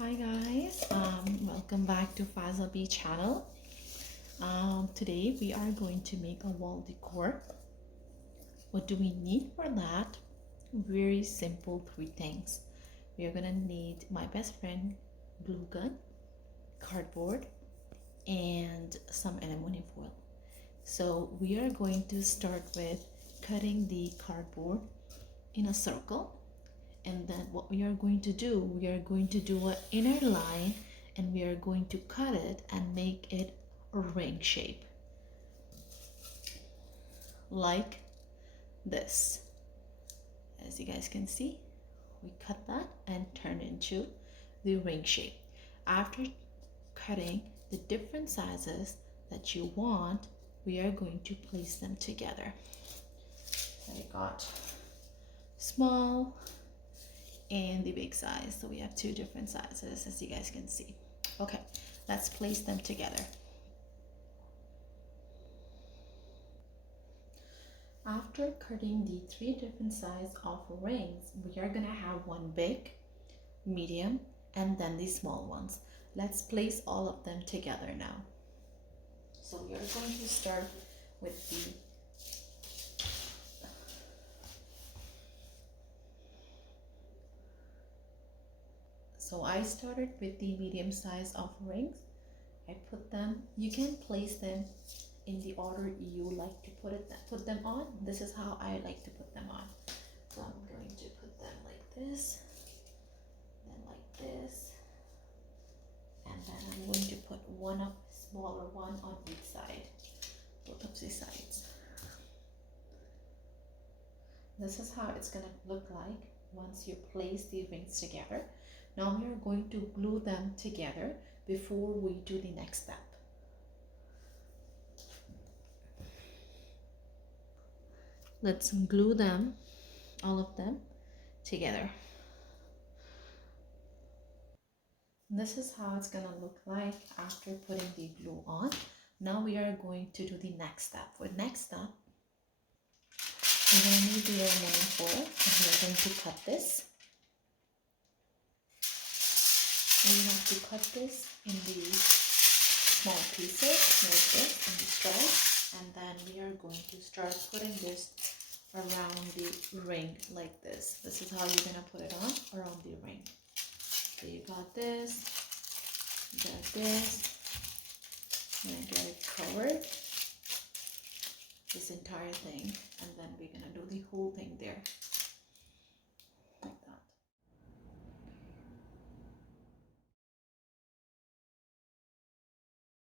Hi guys, welcome back to Faiza.B channel. Today we are going to make a wall decor. What do we need for that? Very simple, three things. We are gonna need my best friend glue gun, cardboard, and some aluminum foil. So we are going to start with cutting the cardboard in a circle, and then what we are going to do, we are going to do an inner line and we are going to cut it and make it a ring shape like this. As you guys can see, we cut that and turn into the ring shape. After cutting the different sizes that you want, we are going to place them together. I got small and the big size, so we have two different sizes, as you guys can see. Okay, let's place them together. After cutting the three different sizes of rings, we are gonna have one big, medium, and then the small ones. Let's place all of them together now. So we are going to start with the So I started with the medium size of rings. I put them, you can place them in the order you like to put them on. This is how I like to put them on. So I'm going to put them like this, then like this, and then I'm going to put one up, smaller one on each side, both of the sides. This is how it's gonna look like once you place the rings together. Now we are going to glue them together before we do the next step. Let's glue them, all of them, together. This is how it's gonna look like after putting the glue on. Now we are going to do the next step. For next step, we're gonna need the aluminum foil and we're going to cut this. We have to cut this in the small pieces like this in the stripe, and then we are going to start putting this around the ring like this. This is how you're gonna put it on around the ring. So you got this, you got this. I'm gonna get it covered, this entire thing, and then we're gonna do the whole thing there.